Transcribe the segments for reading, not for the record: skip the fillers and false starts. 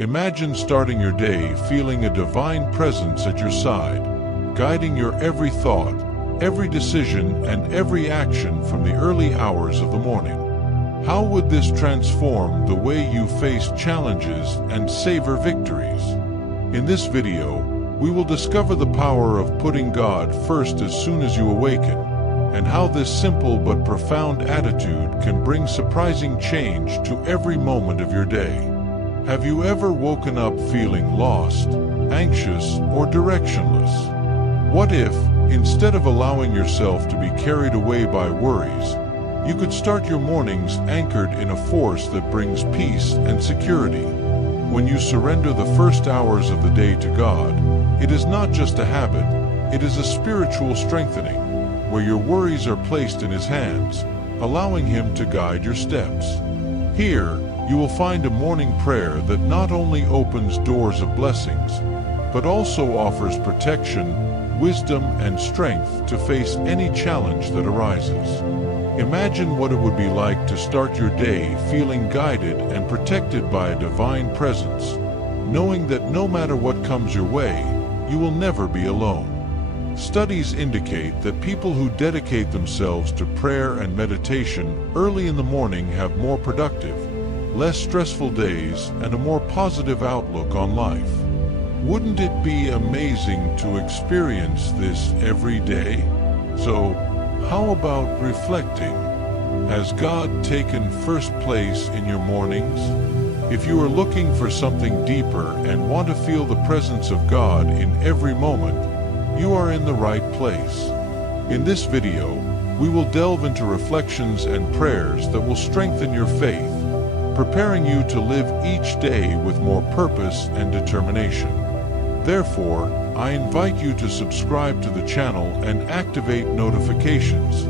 Imagine starting your day feeling a divine presence at your side, guiding your every thought, every decision, and every action from the early hours of the morning. How would this transform the way you face challenges and savor victories? In this video, we will discover the power of putting God first as soon as you awaken, and how this simple but profound attitude can bring surprising change to every moment of your day. Have you ever woken up feeling lost, anxious, or directionless? What if, instead of allowing yourself to be carried away by worries, you could start your mornings anchored in a force that brings peace and security? When you surrender the first hours of the day to God, it is not just a habit, it is a spiritual strengthening, where your worries are placed in His hands, allowing Him to guide your steps. Here, you will find a morning prayer that not only opens doors of blessings, but also offers protection, wisdom, and strength to face any challenge that arises. Imagine what it would be like to start your day feeling guided and protected by a divine presence, knowing that no matter what comes your way, you will never be alone. Studies indicate that people who dedicate themselves to prayer and meditation early in the morning have more productive, less stressful days, and a more positive outlook on life. Wouldn't it be amazing to experience this every day? So, how about reflecting? Has God taken first place in your mornings? If you are looking for something deeper and want to feel the presence of God in every moment, you are in the right place. In this video, we will delve into reflections and prayers that will strengthen your faith, preparing you to live each day with more purpose and determination. Therefore, I invite you to subscribe to the channel and activate notifications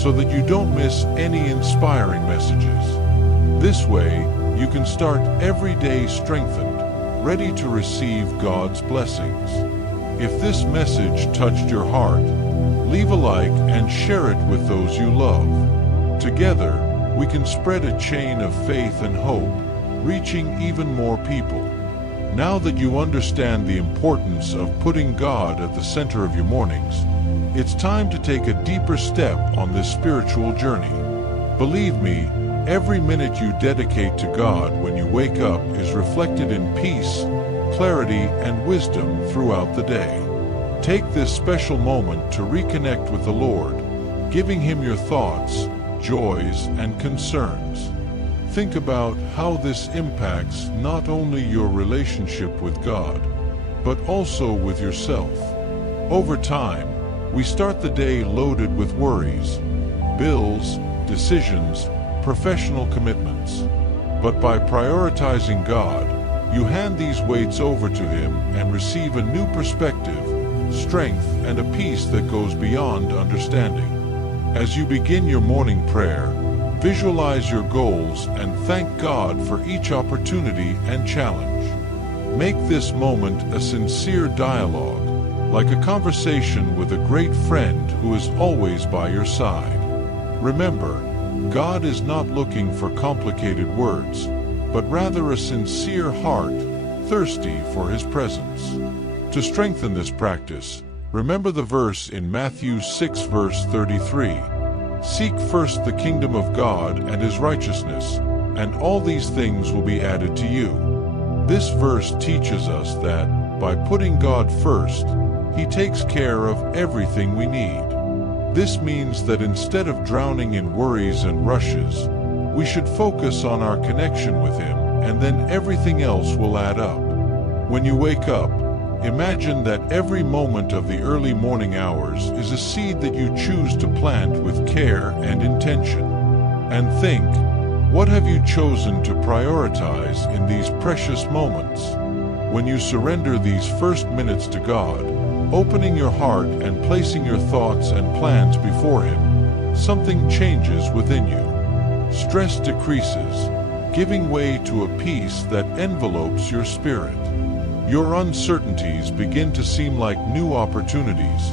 so that you don't miss any inspiring messages. This way, you can start every day strengthened, ready to receive God's blessings. If this message touched your heart, leave a like and share it with those you love. Together, we can spread a chain of faith and hope, reaching even more people. Now that you understand the importance of putting God at the center of your mornings, it's time to take a deeper step on this spiritual journey. Believe me, every minute you dedicate to God when you wake up is reflected in peace, clarity, and wisdom throughout the day. Take this special moment to reconnect with the Lord, giving Him your thoughts, joys, and concerns. Think about how this impacts not only your relationship with God, but also with yourself. Over time, we start the day loaded with worries, bills, decisions, professional commitments. But by prioritizing God, you hand these weights over to Him and receive a new perspective, strength, and a peace that goes beyond understanding. As you begin your morning prayer, visualize your goals and thank God for each opportunity and challenge. Make this moment a sincere dialogue, like a conversation with a great friend who is always by your side. Remember, God is not looking for complicated words, but rather a sincere heart, thirsty for His presence. To strengthen this practice, remember the verse in Matthew 6 verse 33. Seek first the kingdom of God and His righteousness, and all these things will be added to you. This verse teaches us that, by putting God first, He takes care of everything we need. This means that instead of drowning in worries and rushes, we should focus on our connection with Him, and then everything else will add up. When you wake up, imagine that every moment of the early morning hours is a seed that you choose to plant with care and intention. And think, what have you chosen to prioritize in these precious moments? When you surrender these first minutes to God, opening your heart and placing your thoughts and plans before Him, something changes within you. Stress decreases, giving way to a peace that envelopes your spirit. Your uncertainties begin to seem like new opportunities,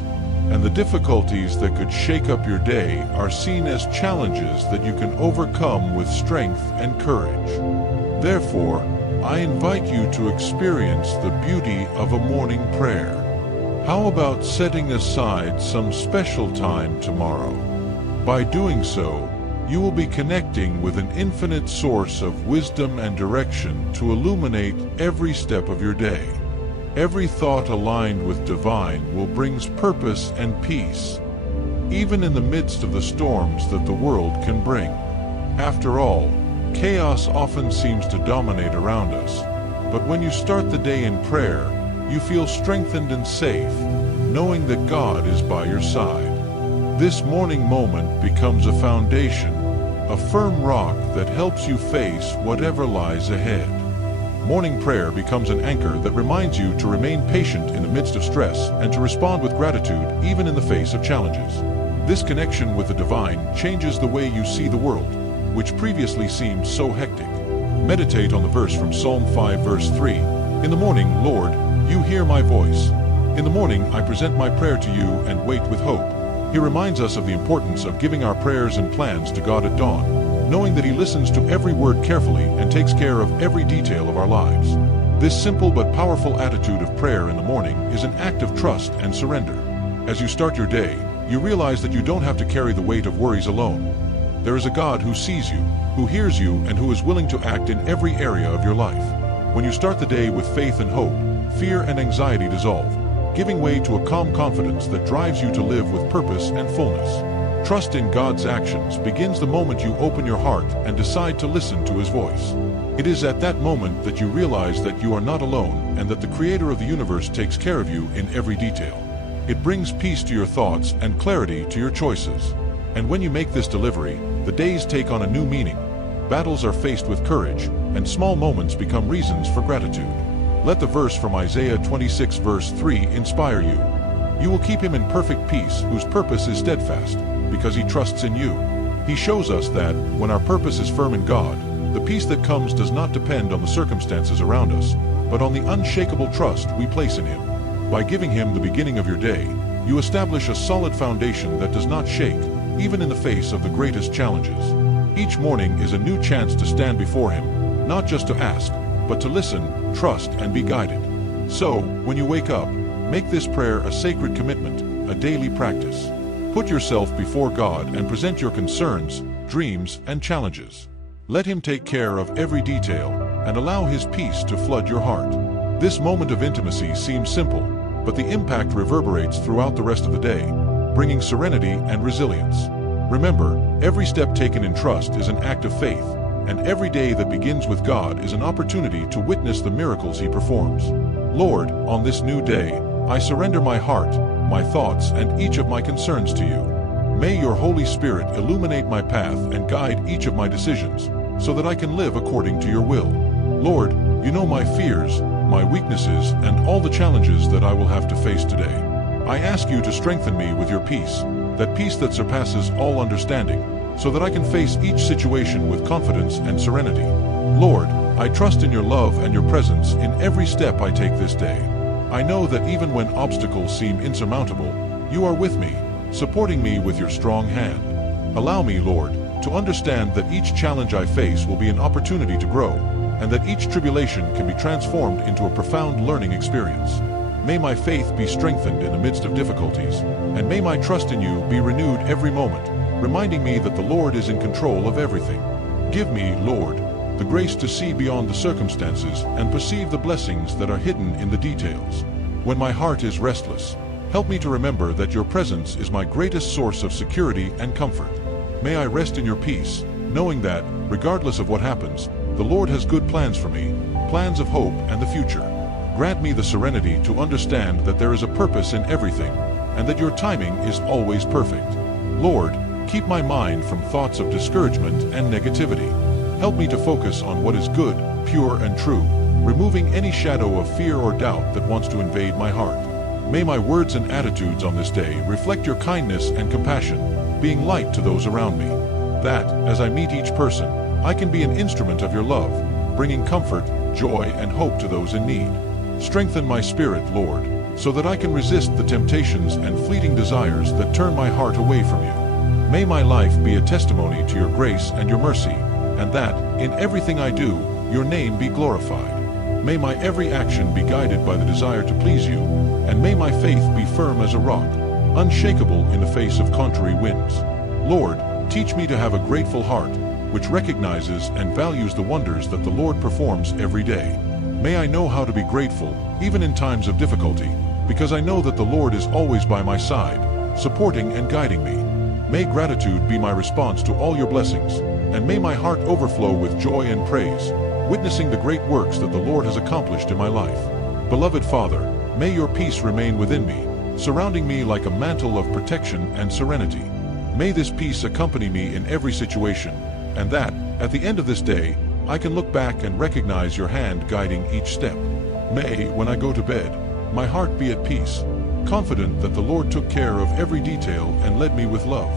and the difficulties that could shake up your day are seen as challenges that you can overcome with strength and courage. Therefore, I invite you to experience the beauty of a morning prayer. How about setting aside some special time tomorrow? By doing so, you will be connecting with an infinite source of wisdom and direction to illuminate every step of your day. Every thought aligned with divine will bring purpose and peace, even in the midst of the storms that the world can bring. After all, chaos often seems to dominate around us, but when you start the day in prayer, you feel strengthened and safe, knowing that God is by your side. This morning moment becomes a foundation, a firm rock that helps you face whatever lies ahead. Morning prayer becomes an anchor that reminds you to remain patient in the midst of stress and to respond with gratitude even in the face of challenges. This connection with the divine changes the way you see the world, which previously seemed so hectic. Meditate on the verse from Psalm 5 verse 3. In the morning, Lord, you hear my voice. In the morning, I present my prayer to you and wait with hope. He reminds us of the importance of giving our prayers and plans to God at dawn, knowing that He listens to every word carefully and takes care of every detail of our lives. This simple but powerful attitude of prayer in the morning is an act of trust and surrender. As you start your day, you realize that you don't have to carry the weight of worries alone. There is a God who sees you, who hears you, and who is willing to act in every area of your life. When you start the day with faith and hope, fear and anxiety dissolve, giving way to a calm confidence that drives you to live with purpose and fullness. Trust in God's actions begins the moment you open your heart and decide to listen to His voice. It is at that moment that you realize that you are not alone and that the Creator of the universe takes care of you in every detail. It brings peace to your thoughts and clarity to your choices. And when you make this delivery, the days take on a new meaning. Battles are faced with courage, and small moments become reasons for gratitude. Let the verse from Isaiah 26 verse 3 inspire you. You will keep him in perfect peace whose purpose is steadfast, because he trusts in you. He shows us that, when our purpose is firm in God, the peace that comes does not depend on the circumstances around us, but on the unshakable trust we place in Him. By giving Him the beginning of your day, you establish a solid foundation that does not shake, even in the face of the greatest challenges. Each morning is a new chance to stand before Him, not just to ask, but to listen, trust, and be guided. So, when you wake up, make this prayer a sacred commitment, a daily practice. Put yourself before God and present your concerns, dreams, and challenges. Let Him take care of every detail, and allow His peace to flood your heart. This moment of intimacy seems simple, but the impact reverberates throughout the rest of the day, bringing serenity and resilience. Remember, every step taken in trust is an act of faith, and every day that begins with God is an opportunity to witness the miracles He performs. Lord, on this new day, I surrender my heart, my thoughts, and each of my concerns to you. May your Holy Spirit illuminate my path and guide each of my decisions, so that I can live according to your will. Lord, you know my fears, my weaknesses, and all the challenges that I will have to face today. I ask you to strengthen me with your peace, that peace that surpasses all understanding, so that I can face each situation with confidence and serenity. Lord, I trust in your love and your presence in every step I take this day. I know that even when obstacles seem insurmountable, you are with me, supporting me with your strong hand. Allow me, Lord, to understand that each challenge I face will be an opportunity to grow, and that each tribulation can be transformed into a profound learning experience. May my faith be strengthened in the midst of difficulties, and may my trust in you be renewed every moment, reminding me that the Lord is in control of everything. Give me, Lord, the grace to see beyond the circumstances and perceive the blessings that are hidden in the details. When my heart is restless, help me to remember that your presence is my greatest source of security and comfort. May I rest in your peace, knowing that, regardless of what happens, the Lord has good plans for me, plans of hope and the future. Grant me the serenity to understand that there is a purpose in everything, and that your timing is always perfect. Lord, keep my mind from thoughts of discouragement and negativity. Help me to focus on what is good, pure, and true, removing any shadow of fear or doubt that wants to invade my heart. May my words and attitudes on this day reflect your kindness and compassion, being light to those around me. That, as I meet each person, I can be an instrument of your love, bringing comfort, joy, and hope to those in need. Strengthen my spirit, Lord, so that I can resist the temptations and fleeting desires that turn my heart away from you. May my life be a testimony to your grace and your mercy, and that, in everything I do, your name be glorified. May my every action be guided by the desire to please you, and may my faith be firm as a rock, unshakable in the face of contrary winds. Lord, teach me to have a grateful heart, which recognizes and values the wonders that the Lord performs every day. May I know how to be grateful, even in times of difficulty, because I know that the Lord is always by my side, supporting and guiding me. May gratitude be my response to all your blessings, and may my heart overflow with joy and praise, witnessing the great works that the Lord has accomplished in my life. Beloved Father, may your peace remain within me, surrounding me like a mantle of protection and serenity. May this peace accompany me in every situation, and that, at the end of this day, I can look back and recognize your hand guiding each step. May, when I go to bed, my heart be at peace, confident that the Lord took care of every detail and led me with love.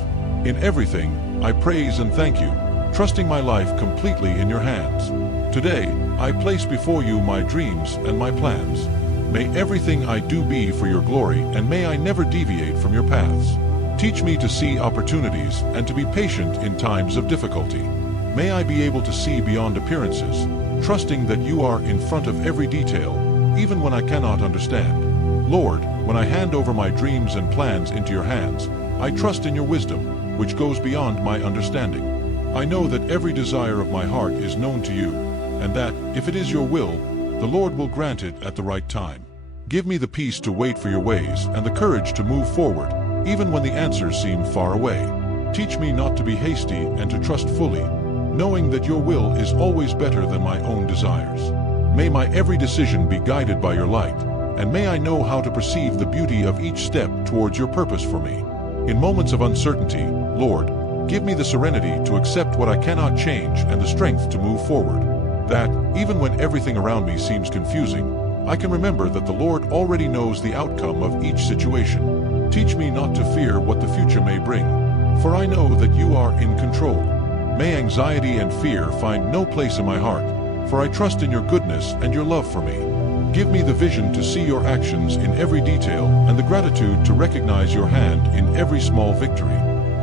In everything, I praise and thank you, trusting my life completely in your hands. Today, I place before you my dreams and my plans. May everything I do be for your glory, and may I never deviate from your paths. Teach me to see opportunities and to be patient in times of difficulty. May I be able to see beyond appearances, trusting that you are in front of every detail, even when I cannot understand. Lord, when I hand over my dreams and plans into your hands, I trust in your wisdom, which goes beyond my understanding. I know that every desire of my heart is known to you, and that, if it is your will, the Lord will grant it at the right time. Give me the peace to wait for your ways and the courage to move forward, even when the answers seem far away. Teach me not to be hasty and to trust fully, knowing that your will is always better than my own desires. May my every decision be guided by your light, and may I know how to perceive the beauty of each step towards your purpose for me. In moments of uncertainty, Lord, give me the serenity to accept what I cannot change and the strength to move forward. That, even when everything around me seems confusing, I can remember that the Lord already knows the outcome of each situation. Teach me not to fear what the future may bring, for I know that you are in control. May anxiety and fear find no place in my heart, for I trust in your goodness and your love for me. Give me the vision to see your actions in every detail and the gratitude to recognize your hand in every small victory.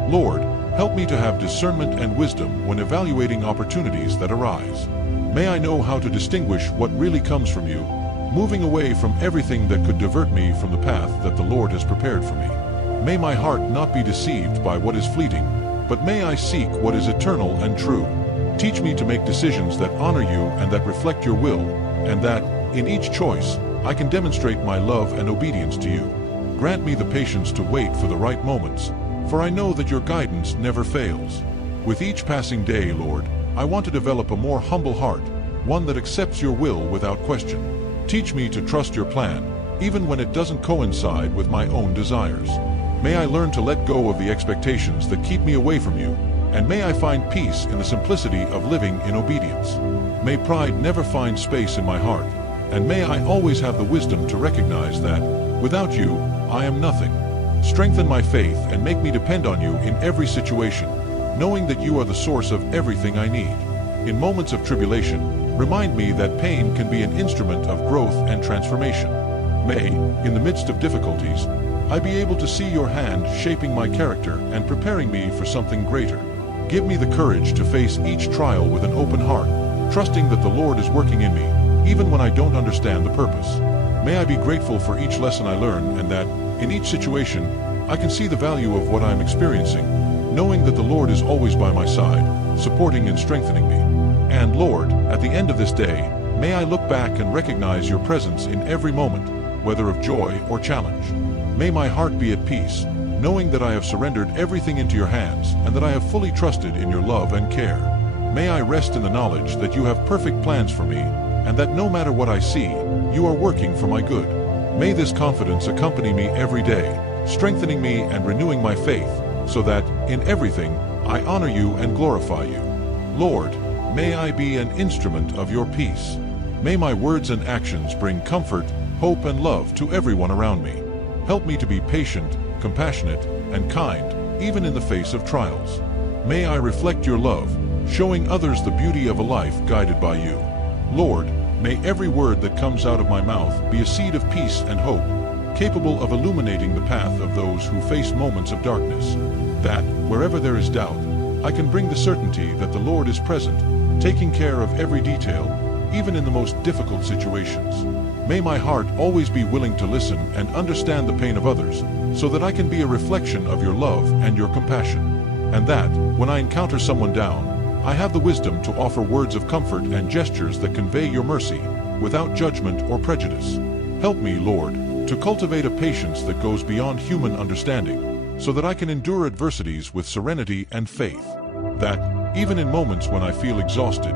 Lord, help me to have discernment and wisdom when evaluating opportunities that arise. May I know how to distinguish what really comes from you, moving away from everything that could divert me from the path that the Lord has prepared for me. May my heart not be deceived by what is fleeting, but may I seek what is eternal and true. Teach me to make decisions that honor you and that reflect your will, and that, in each choice, I can demonstrate my love and obedience to you. Grant me the patience to wait for the right moments, for I know that your guidance never fails. With each passing day, Lord, I want to develop a more humble heart, one that accepts your will without question. Teach me to trust your plan, even when it doesn't coincide with my own desires. May I learn to let go of the expectations that keep me away from you, and may I find peace in the simplicity of living in obedience. May pride never find space in my heart, and may I always have the wisdom to recognize that, without you, I am nothing. Strengthen my faith and make me depend on you in every situation, knowing that you are the source of everything I need. In moments of tribulation, remind me that pain can be an instrument of growth and transformation. May, in the midst of difficulties, I be able to see your hand shaping my character and preparing me for something greater. Give me the courage to face each trial with an open heart, trusting that the Lord is working in me, even when I don't understand the purpose. May I be grateful for each lesson I learn, and that, in each situation, I can see the value of what I am experiencing, knowing that the Lord is always by my side, supporting and strengthening me. And Lord, at the end of this day, may I look back and recognize your presence in every moment, whether of joy or challenge. May my heart be at peace, knowing that I have surrendered everything into your hands and that I have fully trusted in your love and care. May I rest in the knowledge that you have perfect plans for me, and that no matter what I see, you are working for my good. May this confidence accompany me every day, strengthening me and renewing my faith, so that, in everything, I honor you and glorify you. Lord, may I be an instrument of your peace. May my words and actions bring comfort, hope, and love to everyone around me. Help me to be patient, compassionate, and kind, even in the face of trials. May I reflect your love, showing others the beauty of a life guided by you. Lord, may every word that comes out of my mouth be a seed of peace and hope, capable of illuminating the path of those who face moments of darkness. That, wherever there is doubt, I can bring the certainty that the Lord is present, taking care of every detail, even in the most difficult situations. May my heart always be willing to listen and understand the pain of others, so that I can be a reflection of your love and your compassion. And that, when I encounter someone down, I have the wisdom to offer words of comfort and gestures that convey your mercy, without judgment or prejudice. Help me, Lord, to cultivate a patience that goes beyond human understanding, so that I can endure adversities with serenity and faith. That, even in moments when I feel exhausted,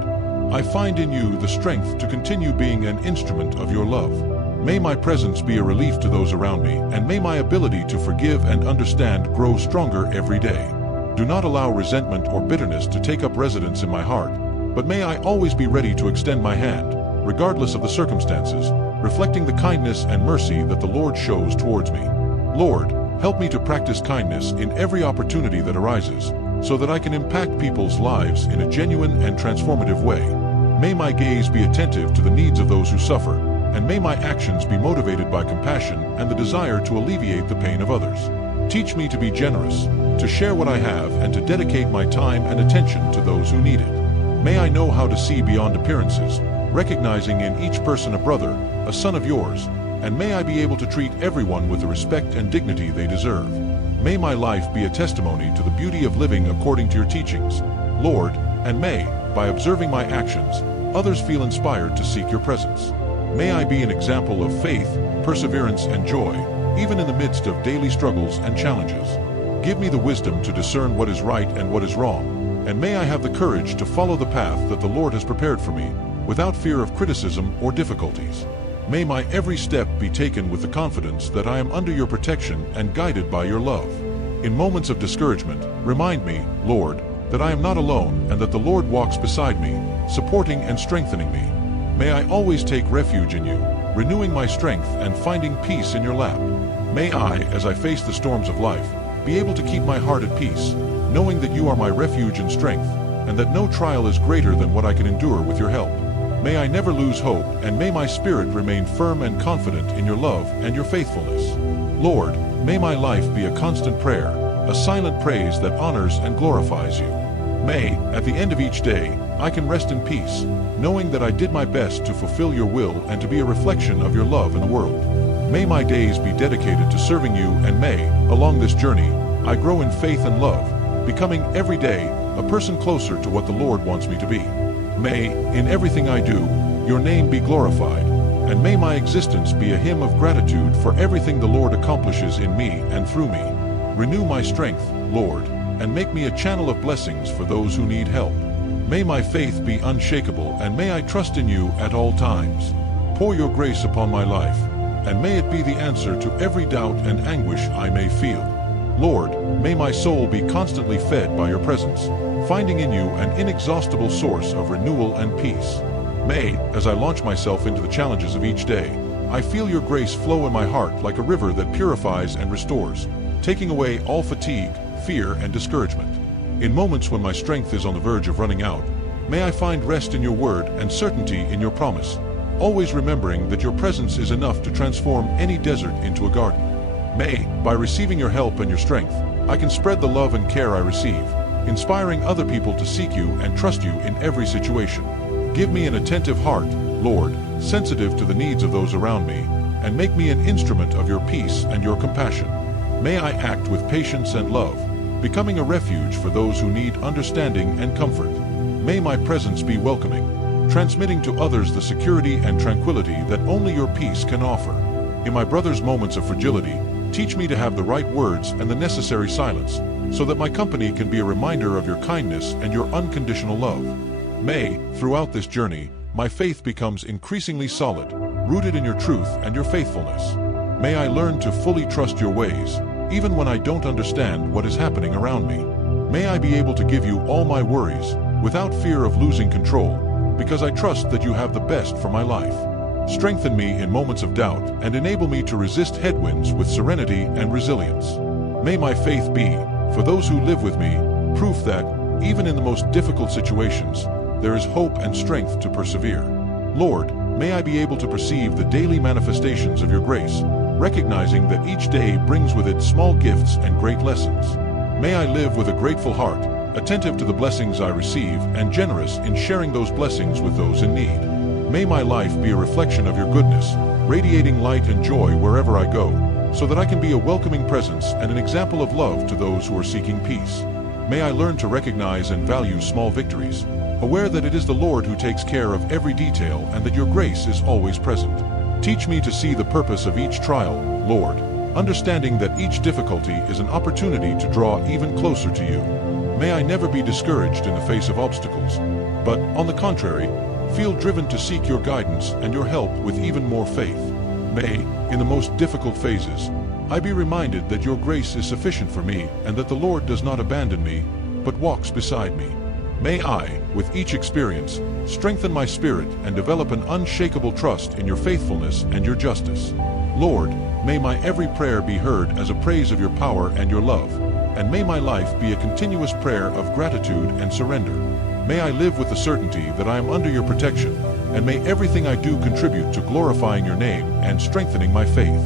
I find in you the strength to continue being an instrument of your love. May my presence be a relief to those around me, and may my ability to forgive and understand grow stronger every day. Do not allow resentment or bitterness to take up residence in my heart, but may I always be ready to extend my hand, regardless of the circumstances, reflecting the kindness and mercy that the Lord shows towards me. Lord, help me to practice kindness in every opportunity that arises, so that I can impact people's lives in a genuine and transformative way. May my gaze be attentive to the needs of those who suffer, and may my actions be motivated by compassion and the desire to alleviate the pain of others. Teach me to be generous, to share what I have, and to dedicate my time and attention to those who need it. May I know how to see beyond appearances, recognizing in each person a brother, a son of yours, and may I be able to treat everyone with the respect and dignity they deserve. May my life be a testimony to the beauty of living according to your teachings, Lord, and may, by observing my actions, others feel inspired to seek your presence. May I be an example of faith, perseverance, and joy, even in the midst of daily struggles and challenges. Give me the wisdom to discern what is right and what is wrong, and may I have the courage to follow the path that the Lord has prepared for me, without fear of criticism or difficulties. May my every step be taken with the confidence that I am under your protection and guided by your love. In moments of discouragement, remind me, Lord, that I am not alone and that the Lord walks beside me, supporting and strengthening me. May I always take refuge in you, renewing my strength and finding peace in your lap. May I, as I face the storms of life, be able to keep my heart at peace, knowing that you are my refuge and strength, and that no trial is greater than what I can endure with your help. May I never lose hope, and may my spirit remain firm and confident in your love and your faithfulness. Lord, may my life be a constant prayer, a silent praise that honors and glorifies you. May, at the end of each day, I can rest in peace, knowing that I did my best to fulfill your will and to be a reflection of your love in the world. May my days be dedicated to serving you, and may, along this journey, I grow in faith and love, becoming every day a person closer to what the Lord wants me to be. May, in everything I do, your name be glorified, and may my existence be a hymn of gratitude for everything the Lord accomplishes in me and through me. Renew my strength, Lord, and make me a channel of blessings for those who need help. May my faith be unshakable, and may I trust in you at all times. Pour your grace upon my life, and may it be the answer to every doubt and anguish I may feel. Lord, may my soul be constantly fed by your presence, finding in you an inexhaustible source of renewal and peace. May, as I launch myself into the challenges of each day, I feel your grace flow in my heart like a river that purifies and restores, taking away all fatigue, fear, and discouragement. In moments when my strength is on the verge of running out, may I find rest in your word and certainty in your promise, always remembering that your presence is enough to transform any desert into a garden. May, by receiving your help and your strength, I can spread the love and care I receive, inspiring other people to seek you and trust you in every situation. Give me an attentive heart, Lord, sensitive to the needs of those around me, and make me an instrument of your peace and your compassion. May I act with patience and love, becoming a refuge for those who need understanding and comfort. May my presence be welcoming, transmitting to others the security and tranquility that only your peace can offer. In my brother's moments of fragility, teach me to have the right words and the necessary silence, so that my company can be a reminder of your kindness and your unconditional love. May, throughout this journey, my faith becomes increasingly solid, rooted in your truth and your faithfulness. May I learn to fully trust your ways, even when I don't understand what is happening around me. May I be able to give you all my worries, without fear of losing control, because I trust that you have the best for my life. Strengthen me in moments of doubt and enable me to resist headwinds with serenity and resilience. May my faith be, for those who live with me, proof that, even in the most difficult situations, there is hope and strength to persevere. Lord, may I be able to perceive the daily manifestations of your grace, recognizing that each day brings with it small gifts and great lessons. May I live with a grateful heart, attentive to the blessings I receive and generous in sharing those blessings with those in need. May my life be a reflection of your goodness, radiating light and joy wherever I go, so that I can be a welcoming presence and an example of love to those who are seeking peace. May I learn to recognize and value small victories, aware that it is the Lord who takes care of every detail and that your grace is always present. Teach me to see the purpose of each trial, Lord, understanding that each difficulty is an opportunity to draw even closer to you. May I never be discouraged in the face of obstacles, but, on the contrary, feel driven to seek your guidance and your help with even more faith. May, in the most difficult phases, I be reminded that your grace is sufficient for me and that the Lord does not abandon me, but walks beside me. May I, with each experience, strengthen my spirit and develop an unshakable trust in your faithfulness and your justice. Lord, may my every prayer be heard as a praise of your power and your love, and may my life be a continuous prayer of gratitude and surrender. May I live with the certainty that I am under your protection, and may everything I do contribute to glorifying your name and strengthening my faith.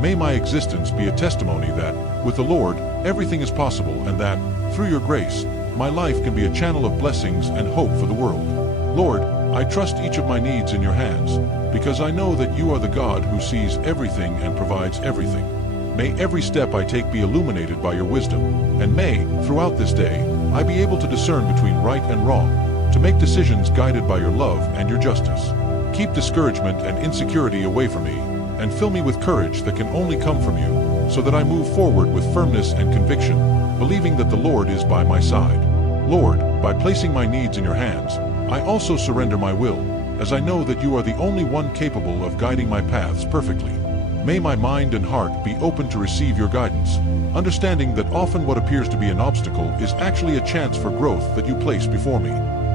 May my existence be a testimony that, with the Lord, everything is possible and that, through your grace, my life can be a channel of blessings and hope for the world. Lord, I trust each of my needs in your hands, because I know that you are the God who sees everything and provides everything. May every step I take be illuminated by your wisdom, and may, throughout this day, I be able to discern between right and wrong, to make decisions guided by your love and your justice. Keep discouragement and insecurity away from me, and fill me with courage that can only come from you, so that I move forward with firmness and conviction, believing that the Lord is by my side. Lord, by placing my needs in your hands, I also surrender my will, as I know that you are the only one capable of guiding my paths perfectly. May my mind and heart be open to receive your guidance, understanding that often what appears to be an obstacle is actually a chance for growth that you place before me.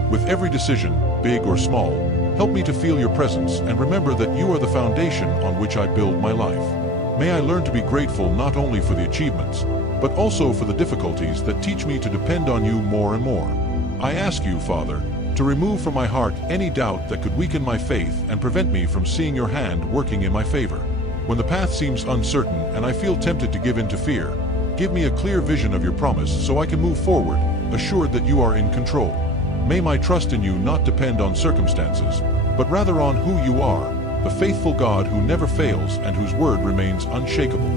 With every decision, big or small, help me to feel your presence and remember that you are the foundation on which I build my life. May I learn to be grateful not only for the achievements, but also for the difficulties that teach me to depend on you more and more. I ask you, Father, to remove from my heart any doubt that could weaken my faith and prevent me from seeing your hand working in my favor. When the path seems uncertain and I feel tempted to give in to fear, give me a clear vision of your promise so I can move forward, assured that you are in control. May my trust in you not depend on circumstances, but rather on who you are, the faithful God who never fails and whose word remains unshakable.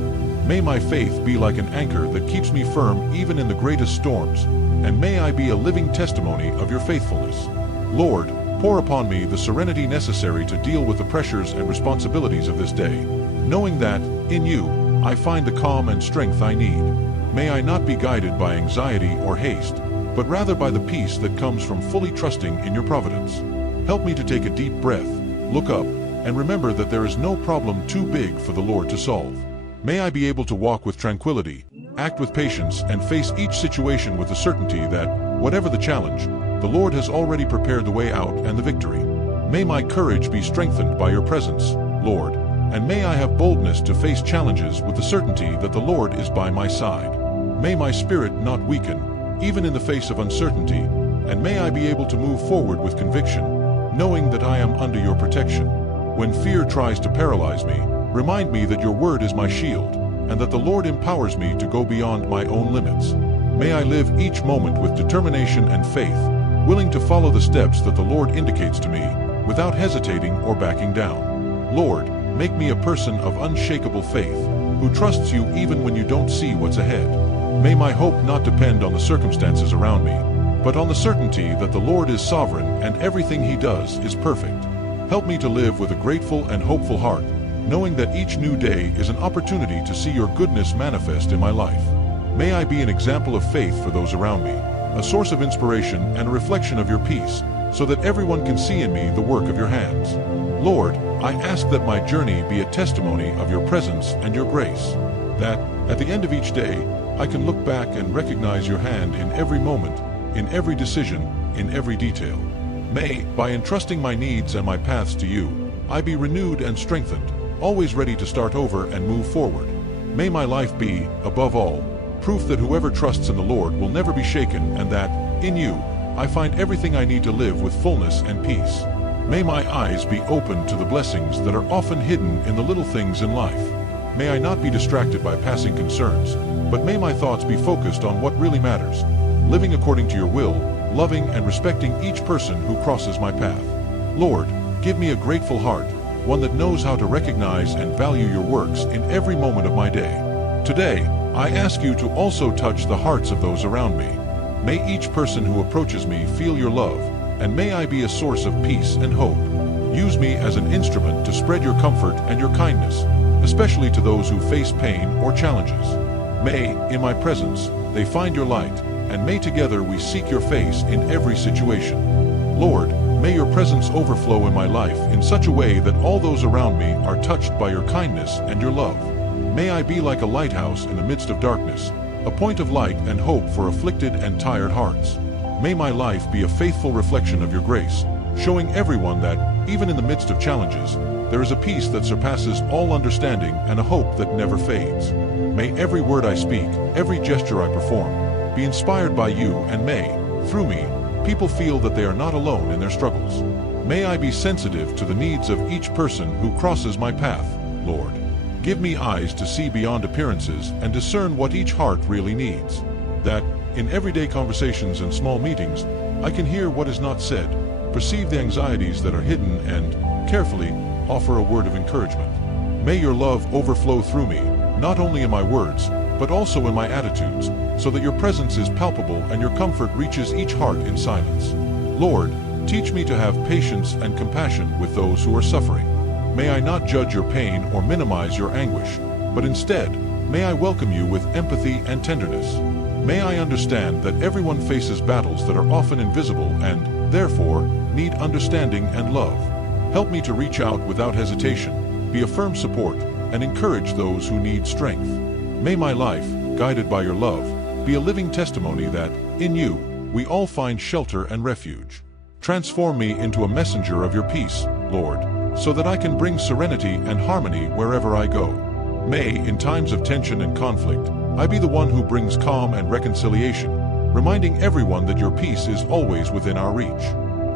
May my faith be like an anchor that keeps me firm even in the greatest storms, and may I be a living testimony of your faithfulness. Lord, pour upon me the serenity necessary to deal with the pressures and responsibilities of this day, knowing that, in you, I find the calm and strength I need. May I not be guided by anxiety or haste, but rather by the peace that comes from fully trusting in your providence. Help me to take a deep breath, look up, and remember that there is no problem too big for the Lord to solve. May I be able to walk with tranquility, act with patience, and face each situation with the certainty that, whatever the challenge, the Lord has already prepared the way out and the victory. May my courage be strengthened by your presence, Lord, and may I have boldness to face challenges with the certainty that the Lord is by my side. May my spirit not weaken, even in the face of uncertainty, and may I be able to move forward with conviction, knowing that I am under your protection. When fear tries to paralyze me, remind me that your word is my shield, and that the Lord empowers me to go beyond my own limits. May I live each moment with determination and faith, willing to follow the steps that the Lord indicates to me, without hesitating or backing down. Lord, make me a person of unshakable faith, who trusts you even when you don't see what's ahead. May my hope not depend on the circumstances around me, but on the certainty that the Lord is sovereign and everything he does is perfect. Help me to live with a grateful and hopeful heart, knowing that each new day is an opportunity to see your goodness manifest in my life. May I be an example of faith for those around me, a source of inspiration and a reflection of your peace, so that everyone can see in me the work of your hands. Lord, I ask that my journey be a testimony of your presence and your grace, that, at the end of each day, I can look back and recognize your hand in every moment, in every decision, in every detail. May, by entrusting my needs and my paths to you, I be renewed and strengthened, always ready to start over and move forward. May my life be, above all, proof that whoever trusts in the Lord will never be shaken, and that, in you, I find everything I need to live with fullness and peace. May my eyes be open to the blessings that are often hidden in the little things in life. May I not be distracted by passing concerns, but may my thoughts be focused on what really matters, living according to your will, loving and respecting each person who crosses my path. Lord, give me a grateful heart, one that knows how to recognize and value your works in every moment of my day. Today, I ask you to also touch the hearts of those around me. May each person who approaches me feel your love, and may I be a source of peace and hope. Use me as an instrument to spread your comfort and your kindness, especially to those who face pain or challenges. May, in my presence, they find your light, and may together we seek your face in every situation. Lord, may your presence overflow in my life in such a way that all those around me are touched by your kindness and your love. May I be like a lighthouse in the midst of darkness, a point of light and hope for afflicted and tired hearts. May my life be a faithful reflection of your grace, showing everyone that, even in the midst of challenges, there is a peace that surpasses all understanding and a hope that never fades. May every word I speak, every gesture I perform, be inspired by you, and may, through me, people feel that they are not alone in their struggles. May I be sensitive to the needs of each person who crosses my path, Lord. Give me eyes to see beyond appearances and discern what each heart really needs. That, in everyday conversations and small meetings, I can hear what is not said, perceive the anxieties that are hidden, and, carefully, offer a word of encouragement. May your love overflow through me, not only in my words, but also in my attitudes, so that your presence is palpable and your comfort reaches each heart in silence. Lord, teach me to have patience and compassion with those who are suffering. May I not judge your pain or minimize your anguish, but instead, may I welcome you with empathy and tenderness. May I understand that everyone faces battles that are often invisible and, therefore, need understanding and love. Help me to reach out without hesitation, be a firm support, and encourage those who need strength. May my life, guided by your love, be a living testimony that, in you, we all find shelter and refuge. Transform me into a messenger of your peace, Lord, so that I can bring serenity and harmony wherever I go. May, in times of tension and conflict, I be the one who brings calm and reconciliation, reminding everyone that your peace is always within our reach.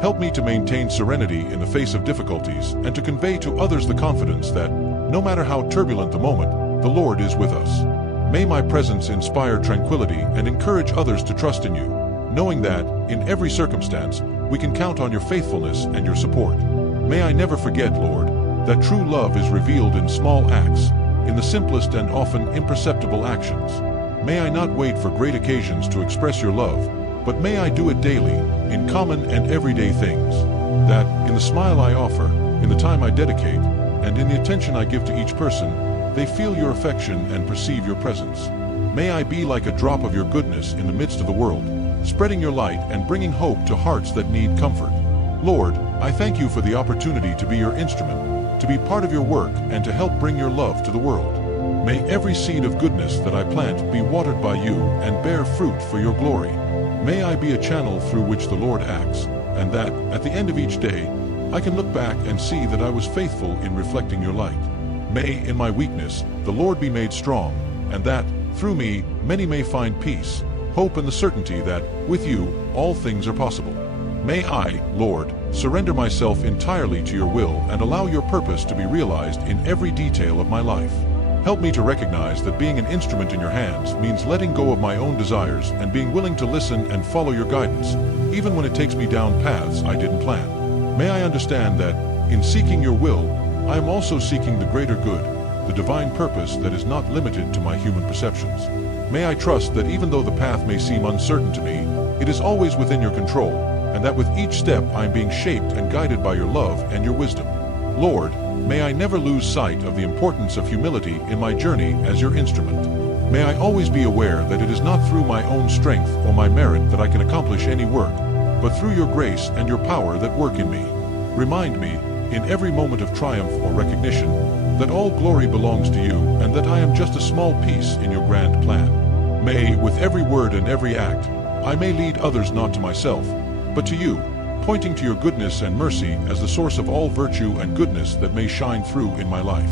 Help me to maintain serenity in the face of difficulties and to convey to others the confidence that, no matter how turbulent the moment, the Lord is with us. May my presence inspire tranquility and encourage others to trust in you, knowing that, in every circumstance, we can count on your faithfulness and your support. May I never forget, Lord, that true love is revealed in small acts, in the simplest and often imperceptible actions. May I not wait for great occasions to express your love, but may I do it daily, in common and everyday things. That, in the smile I offer, in the time I dedicate, and in the attention I give to each person, they feel your affection and perceive your presence. May I be like a drop of your goodness in the midst of the world, spreading your light and bringing hope to hearts that need comfort. Lord, I thank you for the opportunity to be your instrument, to be part of your work, and to help bring your love to the world. May every seed of goodness that I plant be watered by you and bear fruit for your glory. May I be a channel through which the Lord acts, and that, at the end of each day, I can look back and see that I was faithful in reflecting your light. May, in my weakness, the Lord be made strong, and that, through me, many may find peace, hope, and the certainty that, with you, all things are possible. May I, Lord, surrender myself entirely to your will and allow your purpose to be realized in every detail of my life. Help me to recognize that being an instrument in your hands means letting go of my own desires and being willing to listen and follow your guidance, even when it takes me down paths I didn't plan. May I understand that, in seeking your will, I am also seeking the greater good, the divine purpose that is not limited to my human perceptions. May I trust that even though the path may seem uncertain to me, it is always within your control, and that with each step I am being shaped and guided by your love and your wisdom. Lord, may I never lose sight of the importance of humility in my journey as your instrument. May I always be aware that it is not through my own strength or my merit that I can accomplish any work, but through your grace and your power that work in me. Remind me, in every moment of triumph or recognition, that all glory belongs to you and that I am just a small piece in your grand plan. May, with every word and every act, I may lead others not to myself, but to you, pointing to your goodness and mercy as the source of all virtue and goodness that may shine through in my life.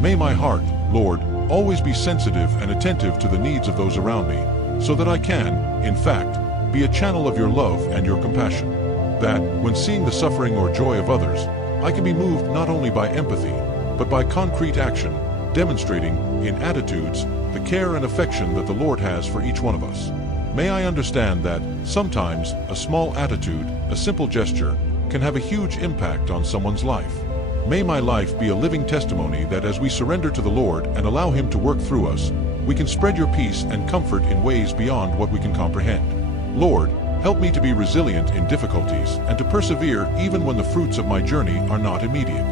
May my heart, Lord, always be sensitive and attentive to the needs of those around me, so that I can, in fact, be a channel of your love and your compassion. That, when seeing the suffering or joy of others, I can be moved not only by empathy, but by concrete action, demonstrating, in attitudes, the care and affection that the Lord has for each one of us. May I understand that, sometimes, a small attitude, a simple gesture, can have a huge impact on someone's life. May my life be a living testimony that as we surrender to the Lord and allow Him to work through us, we can spread your peace and comfort in ways beyond what we can comprehend. Lord, help me to be resilient in difficulties and to persevere even when the fruits of my journey are not immediate.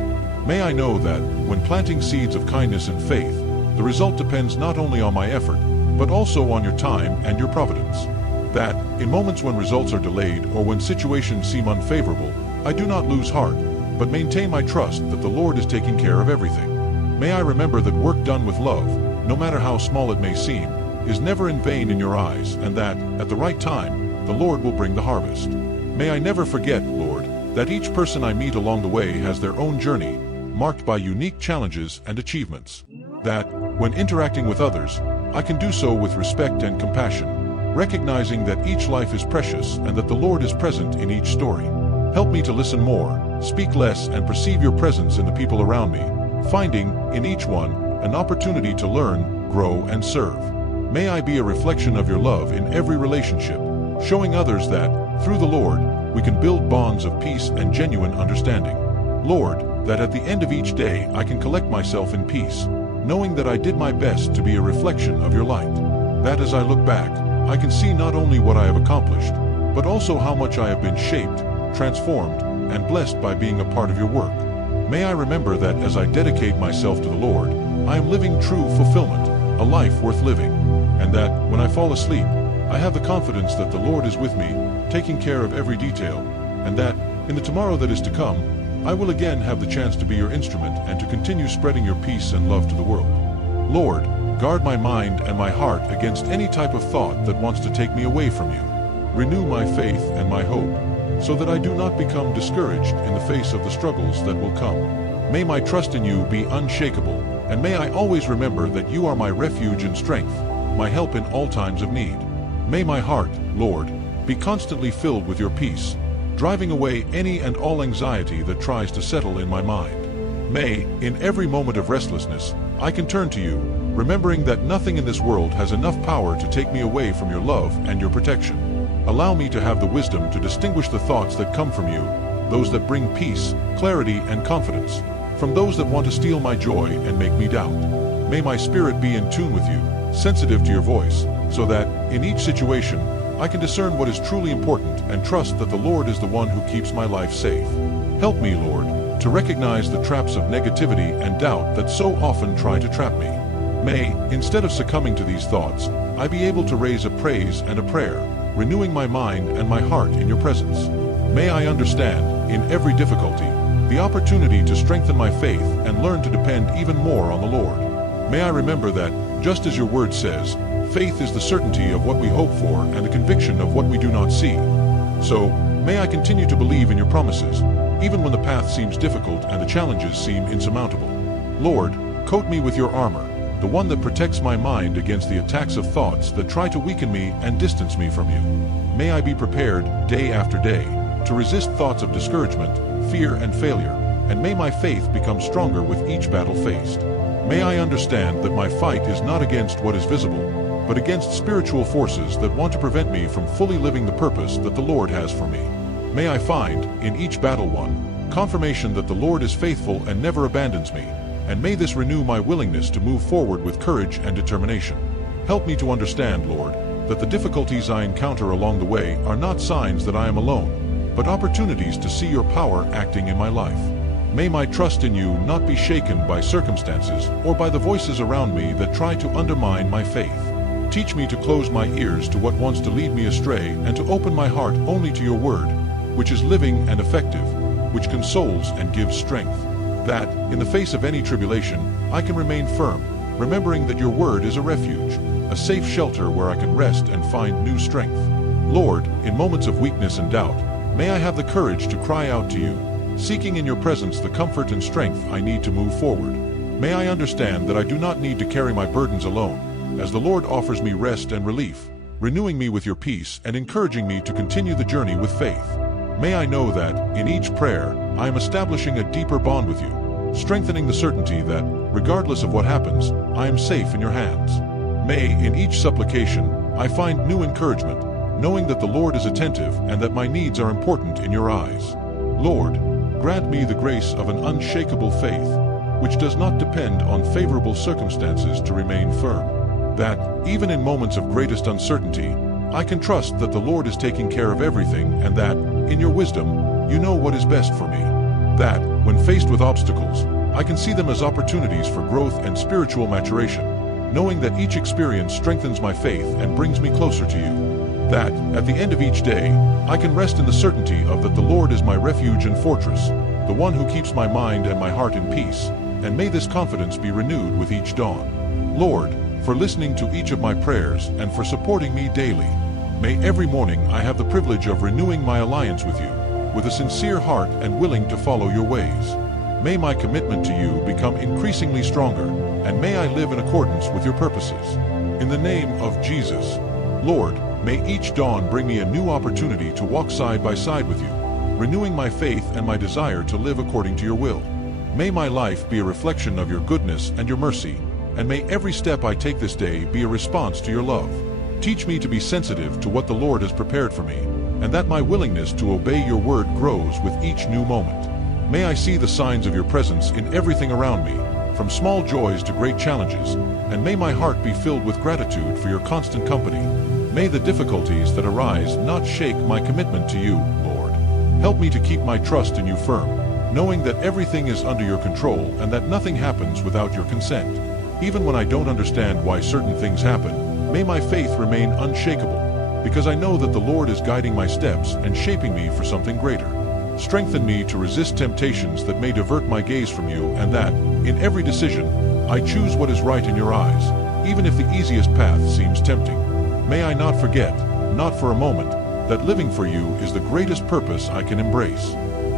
May I know that, when planting seeds of kindness and faith, the result depends not only on my effort, but also on your time and your providence. That, in moments when results are delayed or when situations seem unfavorable, I do not lose heart, but maintain my trust that the Lord is taking care of everything. May I remember that work done with love, no matter how small it may seem, is never in vain in your eyes, and that, at the right time, the Lord will bring the harvest. May I never forget, Lord, that each person I meet along the way has their own journey, marked by unique challenges and achievements. That, when interacting with others, I can do so with respect and compassion, recognizing that each life is precious and that the Lord is present in each story. Help me to listen more, speak less, and perceive your presence in the people around me, finding, in each one, an opportunity to learn, grow, and serve. May I be a reflection of your love in every relationship, showing others that, through the Lord, we can build bonds of peace and genuine understanding. Lord, that at the end of each day I can collect myself in peace, knowing that I did my best to be a reflection of your light. That as I look back, I can see not only what I have accomplished, but also how much I have been shaped, transformed, and blessed by being a part of your work. May I remember that as I dedicate myself to the Lord, I am living true fulfillment, a life worth living, and that, when I fall asleep, I have the confidence that the Lord is with me, taking care of every detail, and that, in the tomorrow that is to come, I will again have the chance to be your instrument and to continue spreading your peace and love to the world. Lord, guard my mind and my heart against any type of thought that wants to take me away from you. Renew my faith and my hope, so that I do not become discouraged in the face of the struggles that will come. May my trust in you be unshakable, and may I always remember that you are my refuge and strength, my help in all times of need. May my heart, Lord, be constantly filled with your peace, driving away any and all anxiety that tries to settle in my mind. May, in every moment of restlessness, I can turn to you, remembering that nothing in this world has enough power to take me away from your love and your protection. Allow me to have the wisdom to distinguish the thoughts that come from you, those that bring peace, clarity, and confidence, from those that want to steal my joy and make me doubt. May my spirit be in tune with you, sensitive to your voice, so that, in each situation, I can discern what is truly important and trust that the Lord is the one who keeps my life safe. Help me, Lord, to recognize the traps of negativity and doubt that so often try to trap me. May, instead of succumbing to these thoughts, I be able to raise a praise and a prayer, renewing my mind and my heart in your presence. May I understand, in every difficulty, the opportunity to strengthen my faith and learn to depend even more on the Lord. May I remember that, just as your word says, faith is the certainty of what we hope for and the conviction of what we do not see. So, may I continue to believe in your promises, even when the path seems difficult and the challenges seem insurmountable. Lord, coat me with your armor, the one that protects my mind against the attacks of thoughts that try to weaken me and distance me from you. May I be prepared, day after day, to resist thoughts of discouragement, fear, and failure, and may my faith become stronger with each battle faced. May I understand that my fight is not against what is visible, but against spiritual forces that want to prevent me from fully living the purpose that the Lord has for me. May I find, in each battle won, confirmation that the Lord is faithful and never abandons me, and may this renew my willingness to move forward with courage and determination. Help me to understand, Lord, that the difficulties I encounter along the way are not signs that I am alone, but opportunities to see your power acting in my life. May my trust in you not be shaken by circumstances or by the voices around me that try to undermine my faith. Teach me to close my ears to what wants to lead me astray and to open my heart only to your word, which is living and effective, which consoles and gives strength. That, in the face of any tribulation, I can remain firm, remembering that your word is a refuge, a safe shelter where I can rest and find new strength. Lord, in moments of weakness and doubt, may I have the courage to cry out to you, seeking in your presence the comfort and strength I need to move forward. May I understand that I do not need to carry my burdens alone, as the Lord offers me rest and relief, renewing me with your peace and encouraging me to continue the journey with faith. May I know that, in each prayer, I am establishing a deeper bond with you, strengthening the certainty that, regardless of what happens, I am safe in your hands. May, in each supplication, I find new encouragement, knowing that the Lord is attentive and that my needs are important in your eyes. Lord, grant me the grace of an unshakable faith, which does not depend on favorable circumstances to remain firm. That, even in moments of greatest uncertainty, I can trust that the Lord is taking care of everything and that, in your wisdom, you know what is best for me. That, when faced with obstacles, I can see them as opportunities for growth and spiritual maturation, knowing that each experience strengthens my faith and brings me closer to you. That, at the end of each day, I can rest in the certainty of that the Lord is my refuge and fortress, the one who keeps my mind and my heart in peace, and may this confidence be renewed with each dawn. Lord, for listening to each of my prayers and for supporting me daily. May every morning I have the privilege of renewing my alliance with you, with a sincere heart and willing to follow your ways. May my commitment to you become increasingly stronger, and may I live in accordance with your purposes. In the name of Jesus, Lord, may each dawn bring me a new opportunity to walk side by side with you, renewing my faith and my desire to live according to your will. May my life be a reflection of your goodness and your mercy, and may every step I take this day be a response to your love. Teach me to be sensitive to what the Lord has prepared for me, and that my willingness to obey your word grows with each new moment. May I see the signs of your presence in everything around me, from small joys to great challenges, and may my heart be filled with gratitude for your constant company. May the difficulties that arise not shake my commitment to you, Lord. Help me to keep my trust in you firm, knowing that everything is under your control and that nothing happens without your consent. Even when I don't understand why certain things happen, may my faith remain unshakable, because I know that the Lord is guiding my steps and shaping me for something greater. Strengthen me to resist temptations that may divert my gaze from you, and that, in every decision, I choose what is right in your eyes, even if the easiest path seems tempting. May I not forget, not for a moment, that living for you is the greatest purpose I can embrace.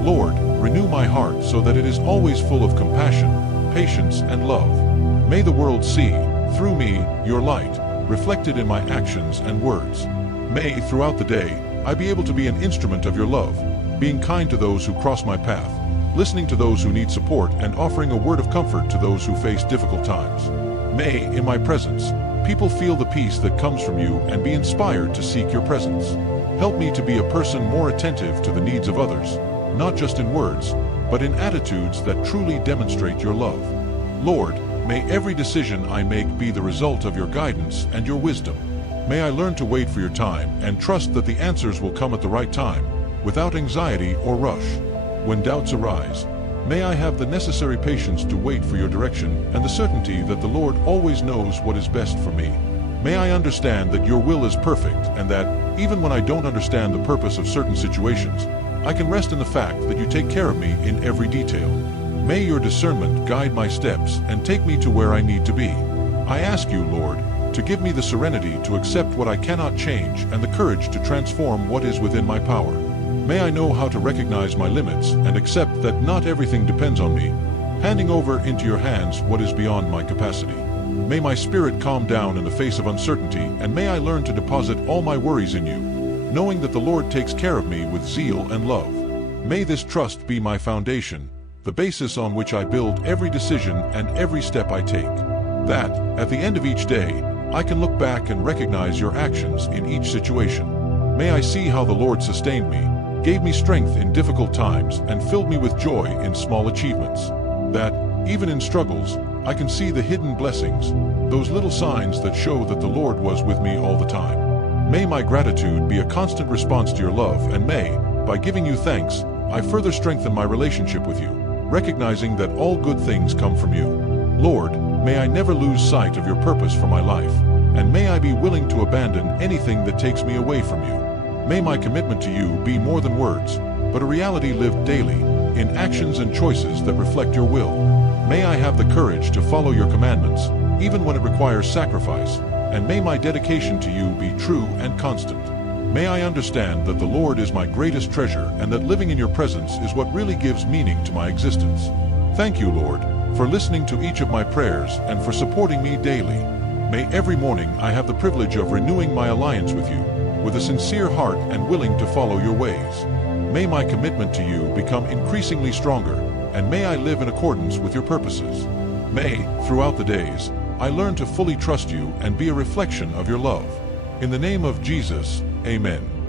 Lord, renew my heart so that it is always full of compassion, patience, and love. May the world see, through me, your light, reflected in my actions and words. May, throughout the day, I be able to be an instrument of your love, being kind to those who cross my path, listening to those who need support, and offering a word of comfort to those who face difficult times. May, in my presence, people feel the peace that comes from you and be inspired to seek your presence. Help me to be a person more attentive to the needs of others, not just in words, but in attitudes that truly demonstrate your love. Lord, may every decision I make be the result of your guidance and your wisdom. May I learn to wait for your time and trust that the answers will come at the right time, without anxiety or rush. When doubts arise, may I have the necessary patience to wait for your direction and the certainty that the Lord always knows what is best for me. May I understand that your will is perfect and that, even when I don't understand the purpose of certain situations, I can rest in the fact that you take care of me in every detail. May your discernment guide my steps and take me to where I need to be. I ask you, Lord, to give me the serenity to accept what I cannot change and the courage to transform what is within my power. May I know how to recognize my limits and accept that not everything depends on me, handing over into your hands what is beyond my capacity. May my spirit calm down in the face of uncertainty, and may I learn to deposit all my worries in you, knowing that the Lord takes care of me with zeal and love. May this trust be my foundation, the basis on which I build every decision and every step I take. That, at the end of each day, I can look back and recognize your actions in each situation. May I see how the Lord sustained me, gave me strength in difficult times, and filled me with joy in small achievements. That, even in struggles, I can see the hidden blessings, those little signs that show that the Lord was with me all the time. May my gratitude be a constant response to your love, and may, by giving you thanks, I further strengthen my relationship with you, recognizing that all good things come from you. Lord, may I never lose sight of your purpose for my life, and may I be willing to abandon anything that takes me away from you. May my commitment to you be more than words, but a reality lived daily, in actions and choices that reflect your will. May I have the courage to follow your commandments, even when it requires sacrifice, and may my dedication to you be true and constant. May I understand that the Lord is my greatest treasure and that living in your presence is what really gives meaning to my existence. Thank you, Lord, for listening to each of my prayers and for supporting me daily. May every morning I have the privilege of renewing my alliance with you, with a sincere heart and willing to follow your ways. May my commitment to you become increasingly stronger, and may I live in accordance with your purposes. May, throughout the days, I learn to fully trust you and be a reflection of your love. In the name of Jesus, Amen.